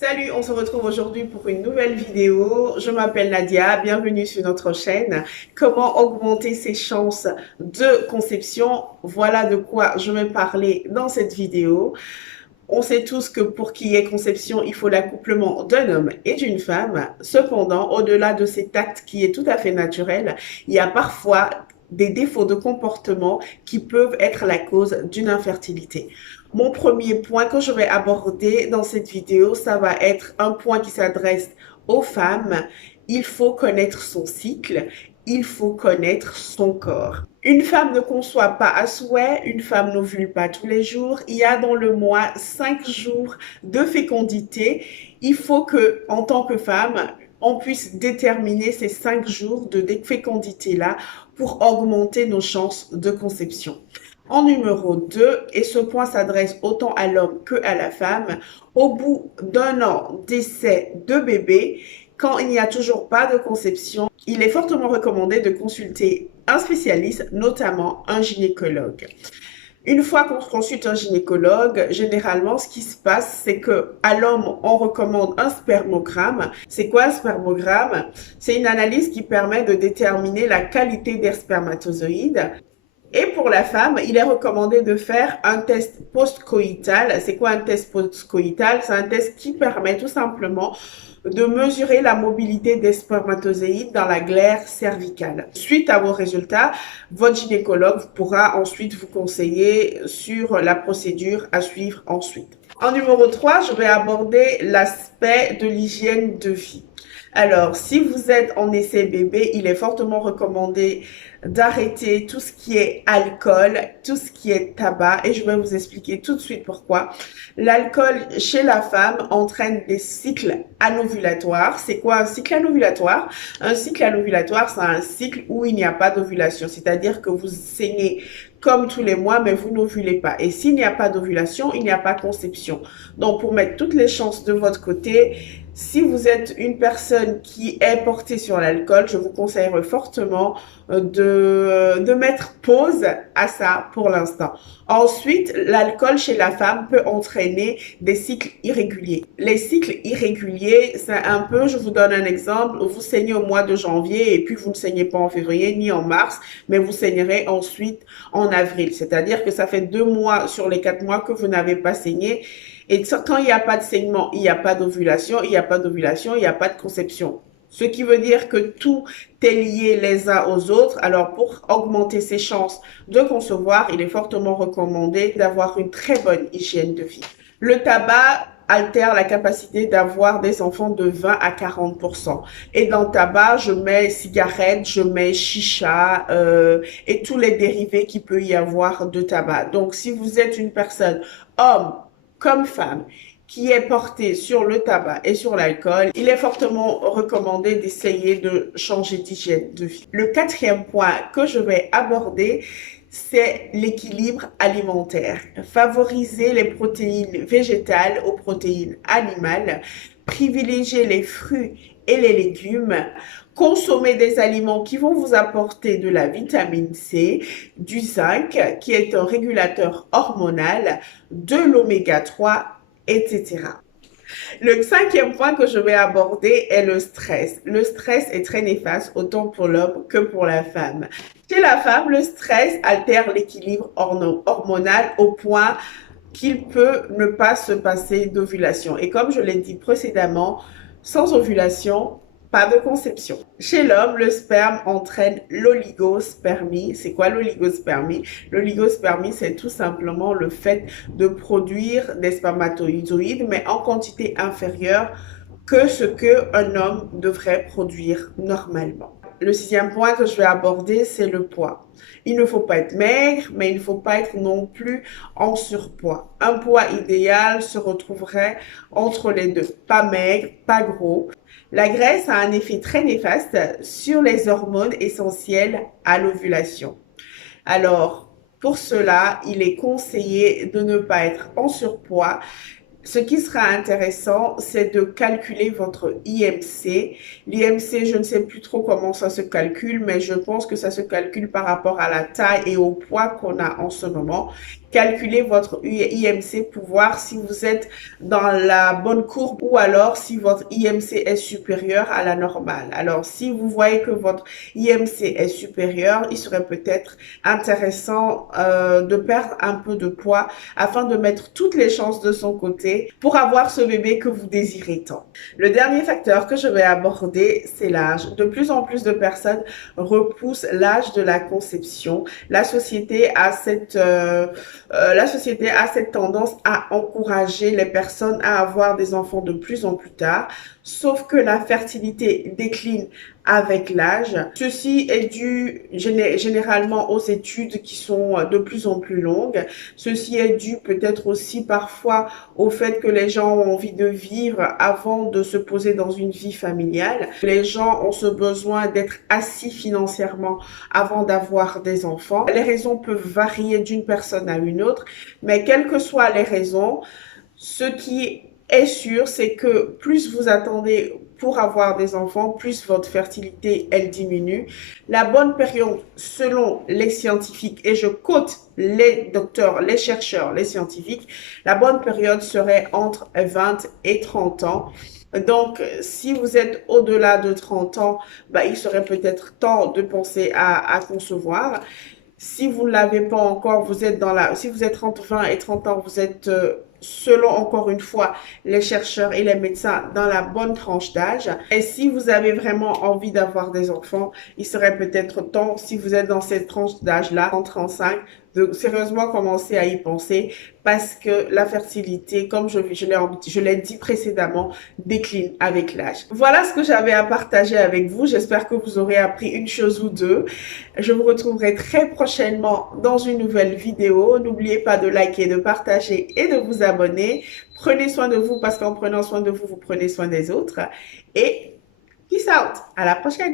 Salut, on se retrouve aujourd'hui pour une nouvelle vidéo. Je m'appelle Nadia, bienvenue sur notre chaîne. Comment augmenter ses chances de conception? Voilà de quoi je vais parler dans cette vidéo. On sait tous que pour qu'il y ait conception, il faut l'accouplement d'un homme et d'une femme. Cependant, au-delà de cet acte qui est tout à fait naturel, il y a parfois des défauts de comportement qui peuvent être la cause d'une infertilité. Mon premier point que je vais aborder dans cette vidéo, ça va être un point qui s'adresse aux femmes. Il faut connaître son cycle, il faut connaître son corps. Une femme ne conçoit pas à souhait, une femme n'ovule pas tous les jours. Il y a dans le mois 5 jours de fécondité. Il faut que, en tant que femme, on puisse déterminer ces 5 jours de fécondité-là pour augmenter nos chances de conception. En numéro 2, et ce point s'adresse autant à l'homme que à la femme, au bout d'un an d'essai de bébé, quand il n'y a toujours pas de conception, il est fortement recommandé de consulter un spécialiste, notamment un gynécologue. Une fois qu'on consulte un gynécologue, généralement, ce qui se passe, c'est que à l'homme, on recommande un spermogramme. C'est quoi un spermogramme? C'est une analyse qui permet de déterminer la qualité des spermatozoïdes. Et pour la femme, il est recommandé de faire un test post-coïtal. C'est quoi un test post-coïtal? C'est un test qui permet tout simplement de mesurer la mobilité des spermatozoïdes dans la glaire cervicale. Suite à vos résultats, votre gynécologue pourra ensuite vous conseiller sur la procédure à suivre ensuite. En numéro 3, je vais aborder l'aspect de l'hygiène de vie. Alors, si vous êtes en essai bébé, il est fortement recommandé d'arrêter tout ce qui est alcool, tout ce qui est tabac, et je vais vous expliquer tout de suite pourquoi. L'alcool chez la femme entraîne des cycles anovulatoires. C'est quoi un cycle anovulatoire? Un cycle anovulatoire, c'est un cycle où il n'y a pas d'ovulation, c'est-à-dire que vous saignez comme tous les mois, mais vous n'ovulez pas. Et s'il n'y a pas d'ovulation, il n'y a pas de conception. Donc, pour mettre toutes les chances de votre côté, si vous êtes une personne qui est portée sur l'alcool, je vous conseillerais fortement de mettre pause à ça pour l'instant. Ensuite, l'alcool chez la femme peut entraîner des cycles irréguliers. Les cycles irréguliers, c'est un peu, je vous donne un exemple, vous saignez au mois de janvier et puis vous ne saignez pas en février ni en mars, mais vous saignerez ensuite en avril. C'est-à-dire que ça fait 2 mois sur les 4 mois que vous n'avez pas saigné. Et quand il n'y a pas de saignement, il n'y a pas d'ovulation, il n'y a pas d'ovulation, il n'y a pas de conception. Ce qui veut dire que tout est lié les uns aux autres. Alors, pour augmenter ses chances de concevoir, il est fortement recommandé d'avoir une très bonne hygiène de vie. Le tabac altère la capacité d'avoir des enfants de 20 à 40%. Et dans le tabac, je mets cigarettes, je mets chicha et tous les dérivés qu'il peut y avoir de tabac. Donc, si vous êtes une personne, homme comme femme, qui est portée sur le tabac et sur l'alcool, il est fortement recommandé d'essayer de changer d'hygiène de vie. Le quatrième point que je vais aborder, c'est l'équilibre alimentaire. Favoriser les protéines végétales aux protéines animales, privilégier les fruits et les légumes, consommer des aliments qui vont vous apporter de la vitamine C, du zinc, qui est un régulateur hormonal, de l'oméga 3, etc. Le cinquième point que je vais aborder est le stress. Le stress est très néfaste autant pour l'homme que pour la femme. Chez la femme, le stress altère l'équilibre hormonal au point qu'il peut ne pas se passer d'ovulation. Et comme je l'ai dit précédemment, sans ovulation, pas de conception. Chez l'homme, le sperme entraîne l'oligospermie. C'est quoi l'oligospermie? L'oligospermie, c'est tout simplement le fait de produire des spermatozoïdes, mais en quantité inférieure que ce qu'un homme devrait produire normalement. Le sixième point que je vais aborder, c'est le poids. Il ne faut pas être maigre, mais il ne faut pas être non plus en surpoids. Un poids idéal se retrouverait entre les deux. Pas maigre, pas gros. La graisse a un effet très néfaste sur les hormones essentielles à l'ovulation. Alors, pour cela, il est conseillé de ne pas être en surpoids. Ce qui sera intéressant, c'est de calculer votre IMC. L'IMC, je ne sais plus trop comment ça se calcule, mais je pense que ça se calcule par rapport à la taille et au poids qu'on a en ce moment. calculer votre IMC pour voir si vous êtes dans la bonne courbe ou alors si votre IMC est supérieur à la normale. Alors, si vous voyez que votre IMC est supérieur, il serait peut-être intéressant de perdre un peu de poids afin de mettre toutes les chances de son côté pour avoir ce bébé que vous désirez tant. Le dernier facteur que je vais aborder, c'est l'âge. De plus en plus de personnes repoussent l'âge de la conception. La société a cette tendance à encourager les personnes à avoir des enfants de plus en plus tard, sauf que la fertilité décline avec l'âge. Ceci est dû généralement aux études qui sont de plus en plus longues. Ceci est dû peut-être aussi parfois au fait que les gens ont envie de vivre avant de se poser dans une vie familiale. Les gens ont ce besoin d'être assis financièrement avant d'avoir des enfants. Les raisons peuvent varier d'une personne à une autre, mais quelles que soient les raisons, ce qui est sûr, c'est que plus vous attendez pour avoir des enfants, plus votre fertilité, elle diminue. La bonne période, selon les scientifiques, et je quote les docteurs, les chercheurs, les scientifiques, la bonne période serait entre 20 et 30 ans. Donc, si vous êtes au-delà de 30 ans, il serait peut-être temps de penser à concevoir. Si vous ne l'avez pas encore, si vous êtes entre 20 et 30 ans, vous êtes, selon encore une fois les chercheurs et les médecins, dans la bonne tranche d'âge. Et si vous avez vraiment envie d'avoir des enfants, il serait peut-être temps, si vous êtes dans cette tranche d'âge-là, en 35, de sérieusement commencer à y penser parce que la fertilité, comme je l'ai dit précédemment, décline avec l'âge. Voilà ce que j'avais à partager avec vous. J'espère que vous aurez appris une chose ou deux. Je vous retrouverai très prochainement dans une nouvelle vidéo. N'oubliez pas de liker, de partager et de vous abonner. Prenez soin de vous parce qu'en prenant soin de vous, vous prenez soin des autres. Et peace out. À la prochaine.